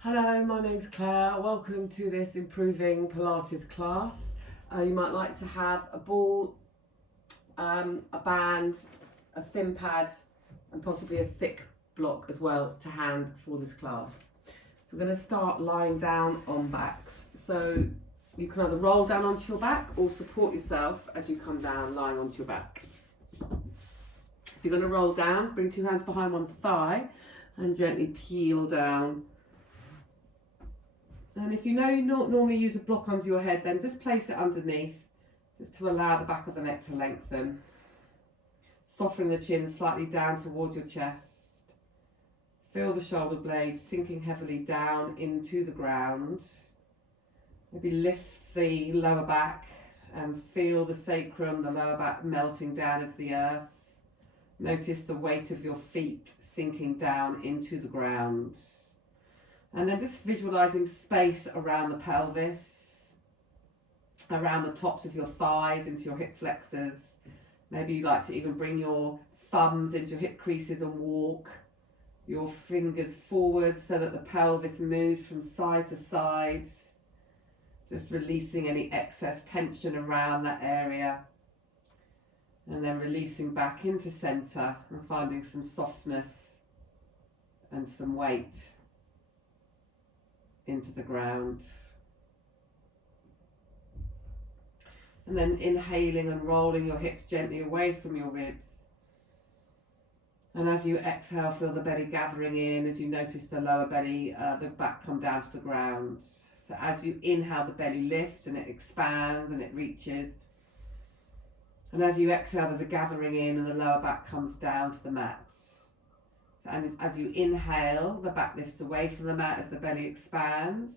Hello, my name's Claire. Welcome to this improving Pilates class. You might like to have a ball, a band, a thin pad, and possibly a thick block as well to hand for this class. So we're going to start lying down on backs. So you can either roll down onto your back or support yourself as you come down lying onto your back. If you're going to roll down, bring two hands behind one thigh and gently peel down. And if you know you don't normally use a block under your head, then just place it underneath, just to allow the back of the neck to lengthen. Softening the chin slightly down towards your chest. Feel the shoulder blades sinking heavily down into the ground. Maybe lift the lower back and feel the sacrum, the lower back melting down into the earth. Notice the weight of your feet sinking down into the ground. And then just visualizing space around the pelvis, around the tops of your thighs, into your hip flexors. Maybe you like to even bring your thumbs into your hip creases and walk your fingers forward so that the pelvis moves from side to side. Just releasing any excess tension around that area. And then releasing back into center and finding some softness and some weight into the ground. And then inhaling and rolling your hips gently away from your ribs. And as you exhale, feel the belly gathering in as you notice the lower belly, the back come down to the ground. So as you inhale, the belly lifts and it expands and it reaches. And as you exhale, there's a gathering in and the lower back comes down to the mat. And as you inhale, the back lifts away from the mat as the belly expands.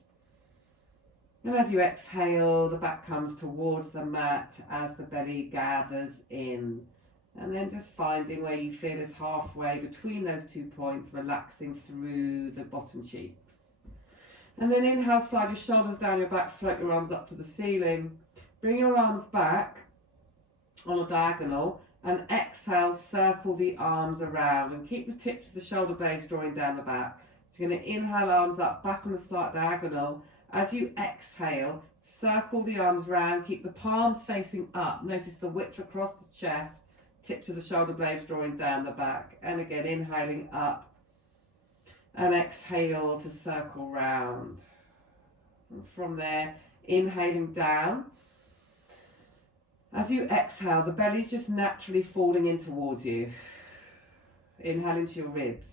And as you exhale, the back comes towards the mat as the belly gathers in. And then just finding where you feel is halfway between those 2 points, relaxing through the bottom cheeks. And then inhale, slide your shoulders down your back, float your arms up to the ceiling. Bring your arms back on a diagonal. And exhale, circle the arms around and keep the tips of the shoulder blades drawing down the back. So you're going to inhale, arms up, back on a slight diagonal. As you exhale, circle the arms round, keep the palms facing up. Notice the width across the chest, tips of the shoulder blades drawing down the back. And again, inhaling up and exhale to circle round. And from there, inhaling down. As you exhale, the belly's just naturally falling in towards you. Inhale into your ribs.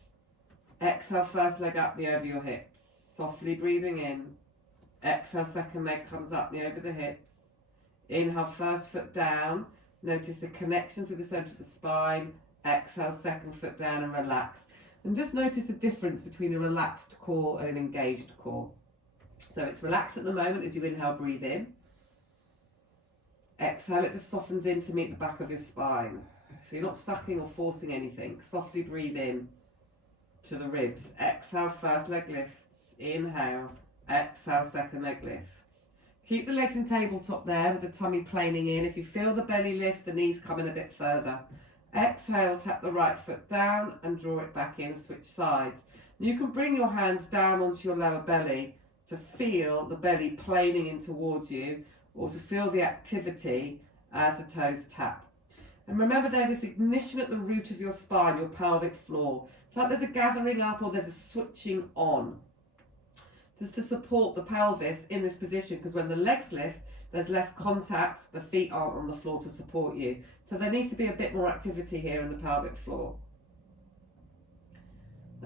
Exhale, first leg up, knee over your hips. Softly breathing in. Exhale, second leg comes up, knee over the hips. Inhale, first foot down. Notice the connection through the center of the spine. Exhale, second foot down and relax. And just notice the difference between a relaxed core and an engaged core. So it's relaxed at the moment as you inhale, breathe in. Exhale, it just softens in to meet the back of your spine. So you're not sucking or forcing anything. Softly breathe in to the ribs. Exhale, first leg lifts. Inhale. Exhale, second leg lifts. Keep the legs in tabletop there with the tummy planing in. If you feel the belly lift, the knees come in a bit further. Exhale, tap the right foot down and draw it back in. Switch sides. You can bring your hands down onto your lower belly to feel the belly planing in towards you, or to feel the activity as the toes tap. And remember, there's this ignition at the root of your spine, your pelvic floor. It's like there's a gathering up or there's a switching on. Just to support the pelvis in this position, because when the legs lift, there's less contact, the feet aren't on the floor to support you. So there needs to be a bit more activity here in the pelvic floor.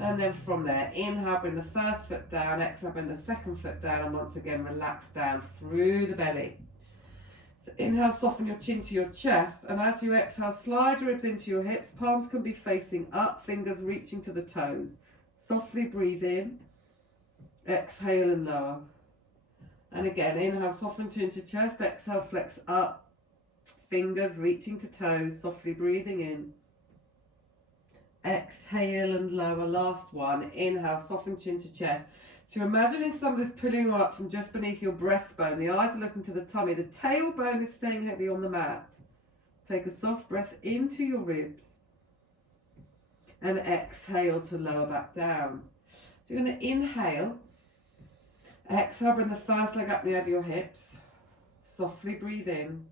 And then from there, inhale, bring the first foot down, exhale, bring the second foot down, and once again, relax down through the belly. So inhale, soften your chin to your chest, and as you exhale, slide your ribs into your hips, palms can be facing up, fingers reaching to the toes. Softly breathe in, exhale and lower. And again, inhale, soften chin to chest, exhale, flex up, fingers reaching to toes, softly breathing in. Exhale and lower, last one. Inhale, soften chin to chest. So you're imagining somebody's pulling you up from just beneath your breastbone. The eyes are looking to the tummy. The tailbone is staying heavy on the mat. Take a soft breath into your ribs. And exhale to lower back down. So you're going to inhale Exhale, bring the first leg up and over your hips. Softly breathe in.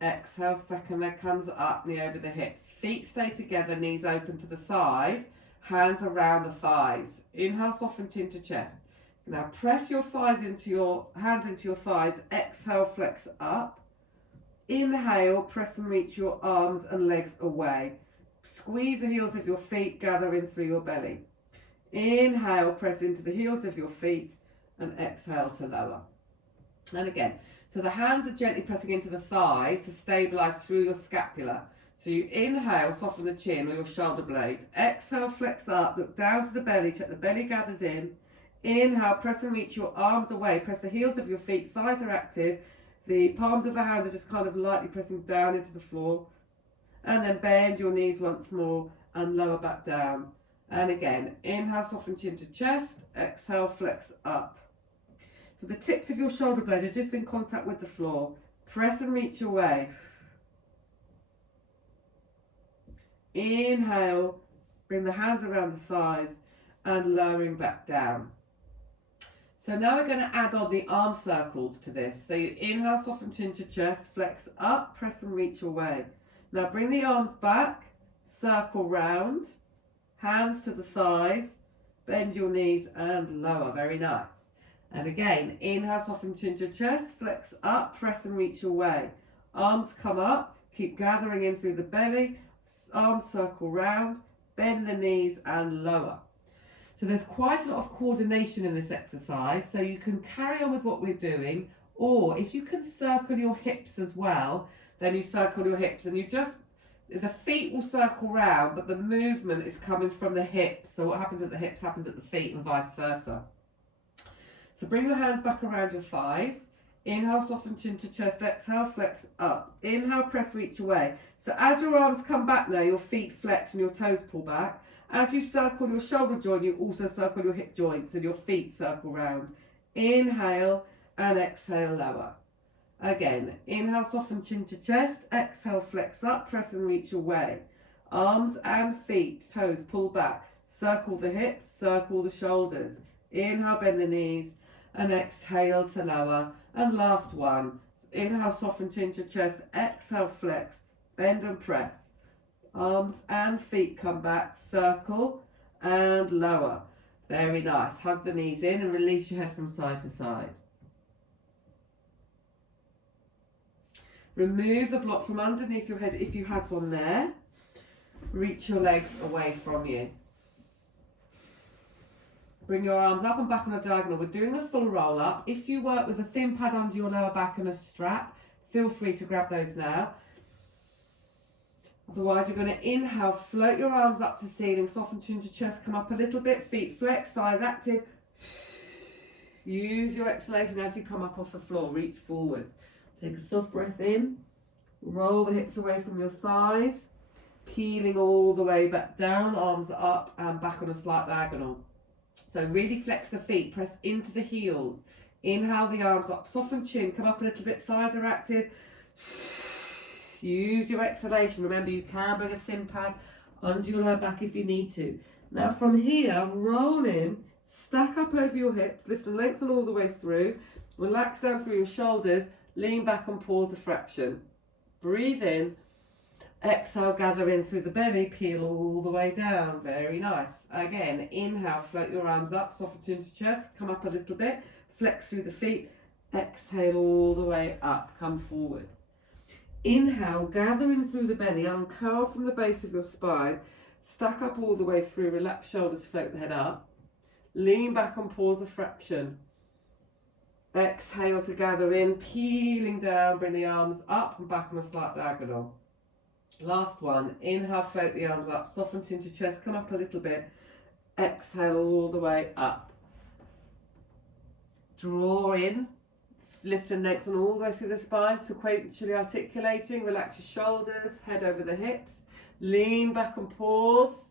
Exhale, second leg comes up, knee over the hips. Feet stay together, knees open to the side, hands around the thighs. Inhale, soften chin to chest. Now press your hands into your thighs. Exhale, flex up. Inhale, press and reach your arms and legs away. Squeeze the heels of your feet, gather in through your belly. Inhale, press into the heels of your feet and exhale to lower. And again, so the hands are gently pressing into the thighs to stabilise through your scapula. So you inhale, soften the chin or your shoulder blade. Exhale, flex up, look down to the belly, check the belly gathers in. Inhale, press and reach your arms away. Press the heels of your feet, thighs are active. The palms of the hands are just kind of lightly pressing down into the floor. And then bend your knees once more and lower back down. And again, inhale, soften chin to chest. Exhale, flex up. So the tips of your shoulder blades are just in contact with the floor. Press and reach away. Inhale, bring the hands around the thighs and lowering back down. So now we're going to add on the arm circles to this. So you inhale, soften chin to chest, flex up, press and reach away. Now bring the arms back, circle round, hands to the thighs, bend your knees and lower. Very nice. And again, inhale, soften chin to chest, flex up, press and reach away. Arms come up, keep gathering in through the belly, arms circle round, bend the knees and lower. So there's quite a lot of coordination in this exercise, so you can carry on with what we're doing, or if you can circle your hips as well, then you circle your hips and the feet will circle round, but the movement is coming from the hips. So what happens at the hips happens at the feet and vice versa. So bring your hands back around your thighs. Inhale, soften chin to chest. Exhale, flex up. Inhale, press, reach away. So as your arms come back now, your feet flex and your toes pull back. As you circle your shoulder joint, you also circle your hip joints and your feet circle round. Inhale and exhale, lower. Again, inhale, soften chin to chest. Exhale, flex up, press and reach away. Arms and feet, toes pull back. Circle the hips, circle the shoulders. Inhale, bend the knees and exhale to lower. And last one. Inhale, soften chin to chest. Exhale, flex, bend and press. Arms and feet come back, circle and lower. Very nice. Hug the knees in and release your head from side to side. Remove the block from underneath your head if you had one there. Reach your legs away from you. Bring your arms up and back on a diagonal. We're doing the full roll up. If you work with a thin pad under your lower back and a strap, feel free to grab those now. Otherwise, you're going to inhale, float your arms up to ceiling, soften chin to chest, come up a little bit, feet flex, thighs active. Use your exhalation as you come up off the floor, reach forward. Take a soft breath in, roll the hips away from your thighs, peeling all the way back down, arms up and back on a slight diagonal. So really flex the feet, press into the heels. Inhale the arms up, soften chin, come up a little bit, thighs are active. Use your exhalation. Remember, you can bring a thin pad under your lower back if you need to. Now from here, roll in, stack up over your hips, lift and lengthen all the way through. Relax down through your shoulders, lean back and pause a fraction. Breathe in, exhale, gather in through the belly, peel all the way down. Very nice. Again, inhale, float your arms up, soften chin to chest, come up a little bit, flex through the feet, exhale all the way up, come forwards. Inhale, gather in through the belly, uncurl from the base of your spine, stack up all the way through, relax shoulders, float the head up, lean back and pause a fraction. Exhale to gather in, peeling down, bring the arms up and back on a slight diagonal. Last one, inhale, float the arms up, soften chin to chest, come up a little bit, exhale all the way up. Draw in, lift and lengthen all the way through the spine, sequentially articulating, relax your shoulders, head over the hips, lean back and pause.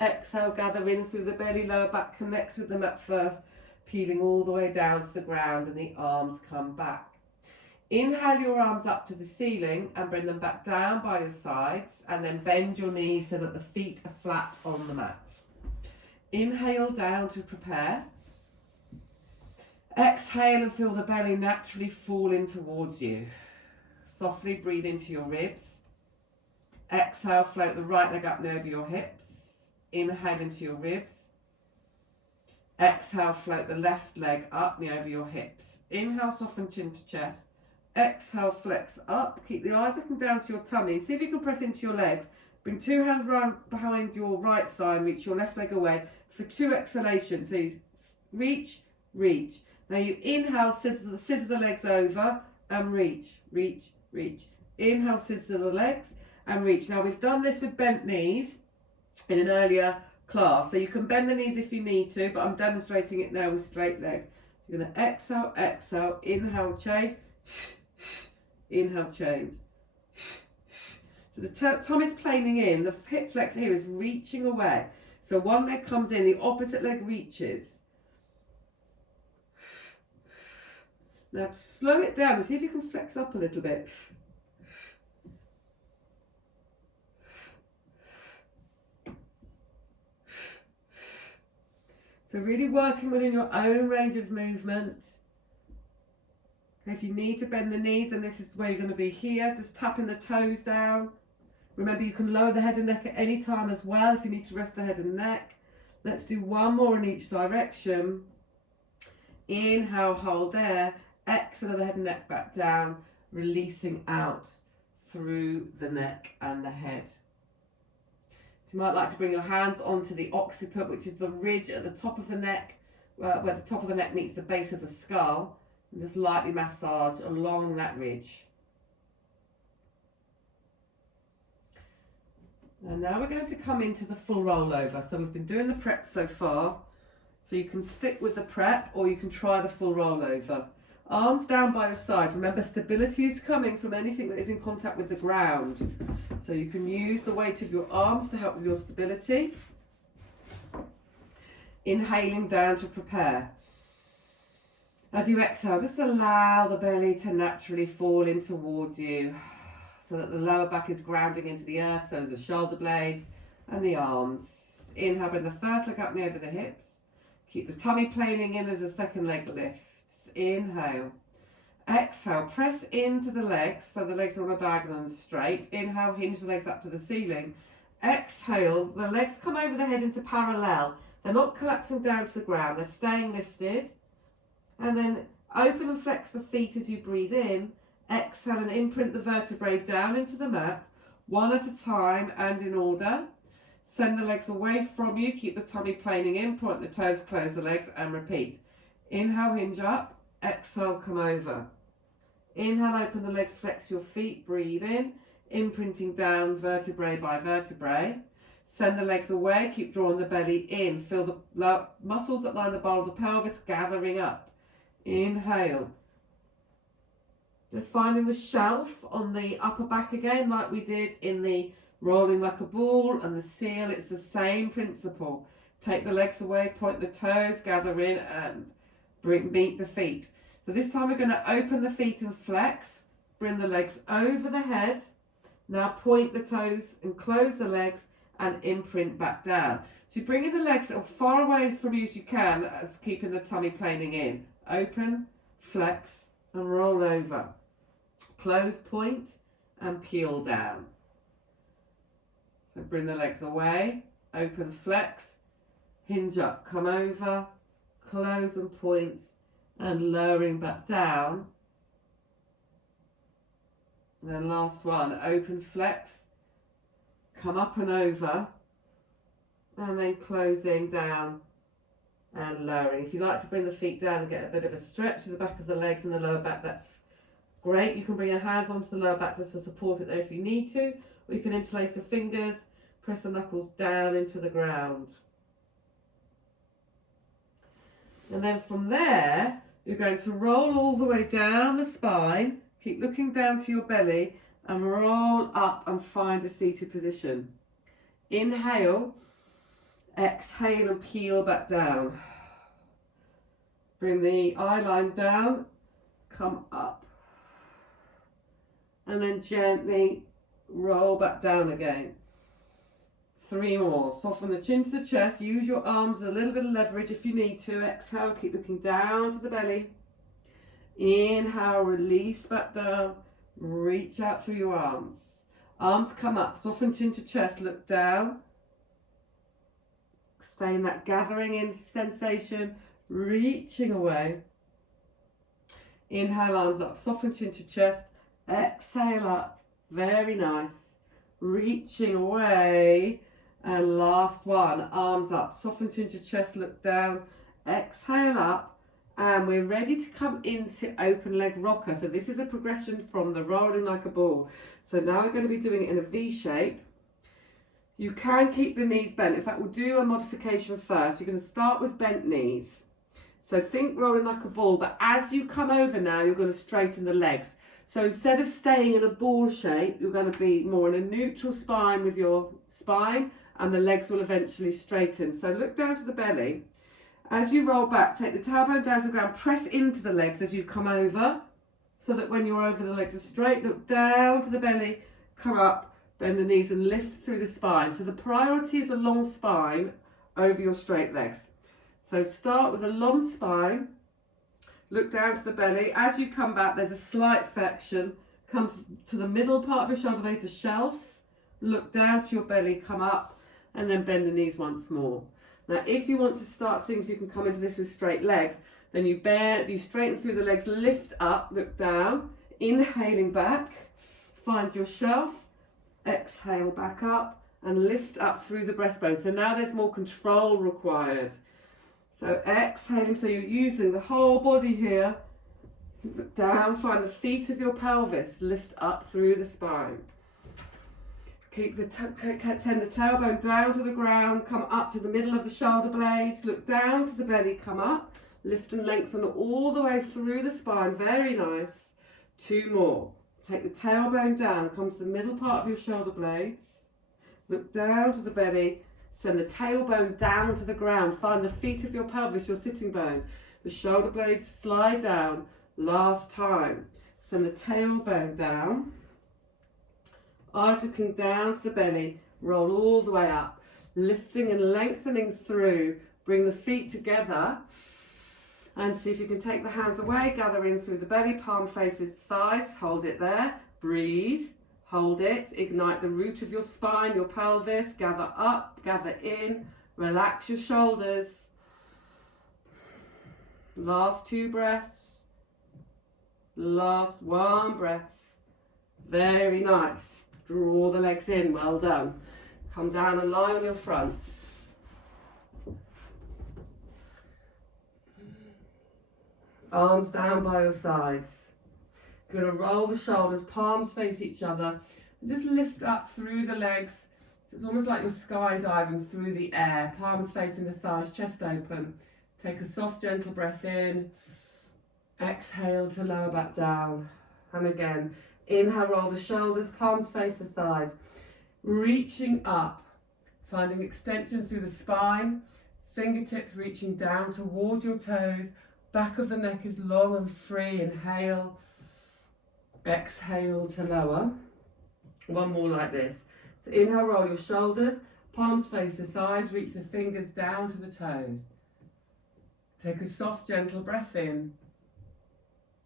Exhale, gather in through the belly, lower back connects with the mat first, peeling all the way down to the ground and the arms come back. Inhale your arms up to the ceiling and bring them back down by your sides and then bend your knees so that the feet are flat on the mat. Inhale down to prepare. Exhale and feel the belly naturally fall in towards you. Softly breathe into your ribs. Exhale, float the right leg up and over your hips. Inhale into your ribs. Exhale, float the left leg up and over your hips. Inhale, soften chin to chest. Exhale, flex up. Keep the eyes looking down to your tummy. See if you can press into your legs. Bring 2 hands round behind your right thigh and reach your left leg away for 2 exhalations. So you reach, reach. Now you inhale, scissor the legs over and reach, reach, reach. Inhale, scissor the legs and reach. Now we've done this with bent knees in an earlier class. So you can bend the knees if you need to, but I'm demonstrating it now with straight legs. You're going to exhale, exhale, inhale, change, inhale, change. So the tummy's planing in, the hip flexor here is reaching away. So one leg comes in, the opposite leg reaches. Now slow it down and see if you can flex up a little bit. So really working within your own range of movement. If you need to bend the knees, then this is where you're going to be here, just tapping the toes down. Remember, you can lower the head and neck at any time as well if you need to rest the head and neck. Let's do one more in each direction. Inhale, hold there. Exhale, the head and neck back down, releasing out through the neck and the head. You might like to bring your hands onto the occiput, which is the ridge at the top of the neck, where the top of the neck meets the base of the skull, and just lightly massage along that ridge. And now we're going to come into the full rollover. So we've been doing the prep so far, so you can stick with the prep or you can try the full rollover. Arms down by your sides. Remember, stability is coming from anything that is in contact with the ground. So you can use the weight of your arms to help with your stability. Inhaling down to prepare. As you exhale, just allow the belly to naturally fall in towards you so that the lower back is grounding into the earth, so the shoulder blades and the arms. Inhale, bring the first leg up and over the hips. Keep the tummy planing in as the second leg lifts. Inhale. Exhale, press into the legs so the legs are on a diagonal and straight. Inhale, hinge the legs up to the ceiling. Exhale, the legs come over the head into parallel. They're not collapsing down to the ground, they're staying lifted. And then open and flex the feet as you breathe in. Exhale and imprint the vertebrae down into the mat, one at a time and in order. Send the legs away from you, keep the tummy planing in, point the toes, close the legs and repeat. Inhale, hinge up. Exhale, come over. Inhale, open the legs, flex your feet, breathe in, imprinting down vertebrae by vertebrae. Send the legs away, keep drawing the belly in. Feel the muscles that line the bowl of the pelvis gathering up. Inhale. Just finding the shelf on the upper back again, like we did in the rolling like a ball and the seal. It's the same principle. Take the legs away, point the toes, gather in and meet the feet. So this time we're going to open the feet and flex. Bring the legs over the head. Now point the toes and close the legs and imprint back down. So you're bringing the legs as far away from you as you can, as keeping the tummy planing in. Open, flex and roll over. Close, point and peel down. So bring the legs away, open, flex, hinge up, come over, close and point and lowering back down. And then last one, open, flex, come up and over, and then closing down and lowering. If you like to bring the feet down and get a bit of a stretch to the back of the legs and the lower back, that's great. You can bring your hands onto the lower back just to support it there if you need to, or you can interlace the fingers, press the knuckles down into the ground. And then from there, you're going to roll all the way down the spine, keep looking down to your belly, and roll up and find a seated position. Inhale, exhale and peel back down. Bring the eye line down, come up, and then gently roll back down again. 3 more. Soften the chin to the chest. Use your arms, a little bit of leverage if you need to. Exhale, keep looking down to the belly. Inhale, release back down. Reach out through your arms. Arms come up, soften chin to chest, look down. Stay in that gathering in sensation, reaching away. Inhale, arms up, soften chin to chest. Exhale up, very nice. Reaching away. And last one, arms up, soften chin to chest, look down. Exhale up. And we're ready to come into open leg rocker. So this is a progression from the rolling like a ball. So now we're going to be doing it in a V shape. You can keep the knees bent. In fact, we'll do a modification first. You're going to start with bent knees. So think rolling like a ball, but as you come over now, you're going to straighten the legs. So instead of staying in a ball shape, you're going to be more in a neutral spine with your spine, and the legs will eventually straighten. So look down to the belly. As you roll back, take the tailbone down to the ground, press into the legs as you come over, so that when you're over, the legs are straight. Look down to the belly, come up, bend the knees and lift through the spine. So the priority is a long spine over your straight legs. So start with a long spine, look down to the belly. As you come back, there's a slight flexion. Come to the middle part of your shoulder blade, to shelf, look down to your belly, come up, and then bend the knees once more. Now, if you want to start seeing if you can come into this with straight legs, then you straighten through the legs, lift up, look down, inhaling back, find your shelf, exhale back up, and lift up through the breastbone. So now there's more control required. So exhaling, so you're using the whole body here. Look down, find the feet of your pelvis, lift up through the spine. Keep send the tailbone down to the ground, come up to the middle of the shoulder blades, look down to the belly, come up, lift and lengthen all the way through the spine, very nice. 2 more. Take the tailbone down, come to the middle part of your shoulder blades, look down to the belly, send the tailbone down to the ground, find the feet of your pelvis, your sitting bones, the shoulder blades slide down, last time. Send the tailbone down, eyes looking down to the belly, roll all the way up, lifting and lengthening through, bring the feet together, and see if you can take the hands away, gather in through the belly, palm faces thighs, hold it there, breathe, hold it, ignite the root of your spine, your pelvis, gather up, gather in, relax your shoulders. Last 2 breaths, last 1 breath, very nice. Draw the legs in, well done. Come down and lie on your fronts. Arms down by your sides. You're going to roll the shoulders, palms face each other, and just lift up through the legs. So it's almost like you're skydiving through the air. Palms facing the thighs, chest open. Take a soft, gentle breath in. Exhale to lower back down. And again, inhale, roll the shoulders, palms face the thighs. Reaching up, finding extension through the spine. Fingertips reaching down toward your toes. Back of the neck is long and free. Inhale. Exhale to lower. 1 more like this. So inhale, roll your shoulders, palms face the thighs, reach the fingers down to the toes. Take a soft, gentle breath in.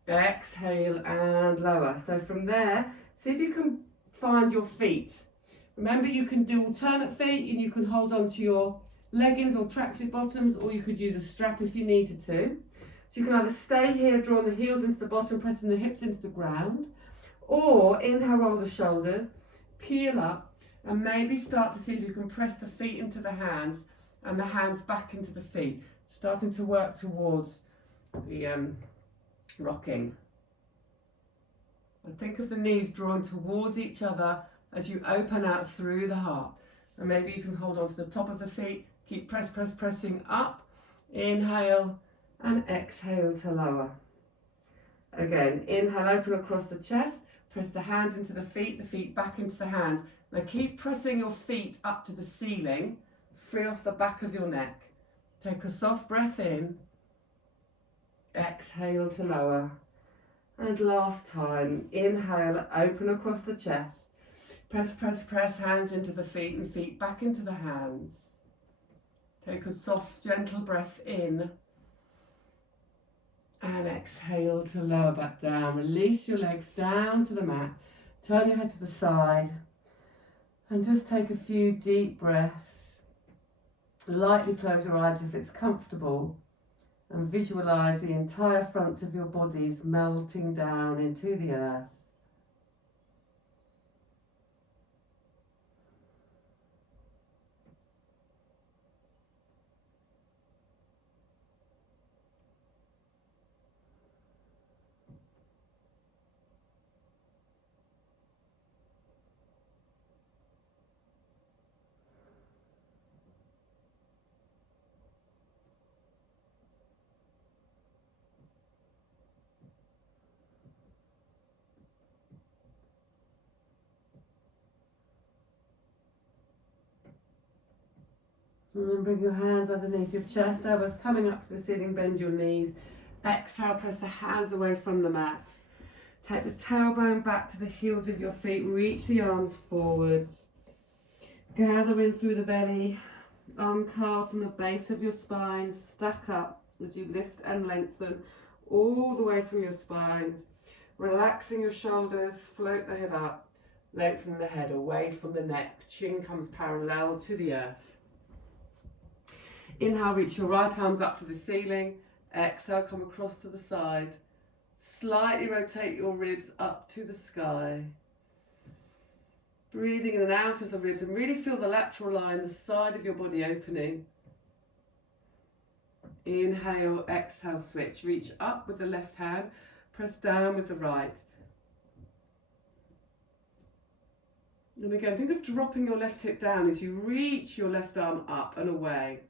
Exhale and lower. So from there, see if you can find your feet. Remember, you can do alternate feet and you can hold on to your leggings or tracksuit bottoms, or you could use a strap if you needed to. So you can either stay here, drawing the heels into the bottom, pressing the hips into the ground, or inhale, roll the shoulders, peel up, and maybe start to see if you can press the feet into the hands and the hands back into the feet, starting to work towards the rocking. And think of the knees drawn towards each other as you open out through the heart. And maybe you can hold on to the top of the feet, keep pressing up, inhale, and exhale to lower. Again, inhale, open across the chest, press the hands into the feet back into the hands. Now keep pressing your feet up to the ceiling, free off the back of your neck. Take a soft breath in, exhale to lower. And last time, inhale, open across the chest. Press, press, press, hands into the feet and feet back into the hands. Take a soft, gentle breath in. And exhale to lower back down. Release your legs down to the mat. Turn your head to the side. And just take a few deep breaths. Lightly close your eyes if it's comfortable. And visualise the entire fronts of your bodies melting down into the earth. And then bring your hands underneath your chest, elbows coming up to the ceiling, bend your knees. Exhale, press the hands away from the mat. Take the tailbone back to the heels of your feet, reach the arms forwards. Gather in through the belly, uncurl from the base of your spine, stack up as you lift and lengthen all the way through your spines. Relaxing your shoulders, float the head up, lengthen the head away from the neck, chin comes parallel to the earth. Inhale, reach your right arms up to the ceiling. Exhale, come across to the side. Slightly rotate your ribs up to the sky. Breathing in and out of the ribs and really feel the lateral line, the side of your body opening. Inhale, exhale, switch. Reach up with the left hand, press down with the right. And again, think of dropping your left hip down as you reach your left arm up and away.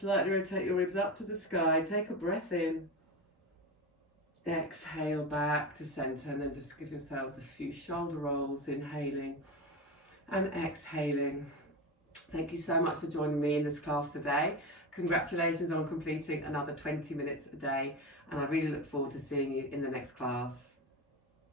Slightly rotate your ribs up to the sky. Take a breath in. Exhale back to centre, and then just give yourselves a few shoulder rolls, inhaling and exhaling. Thank you so much for joining me in this class today. Congratulations on completing another 20 minutes a day, and I really look forward to seeing you in the next class.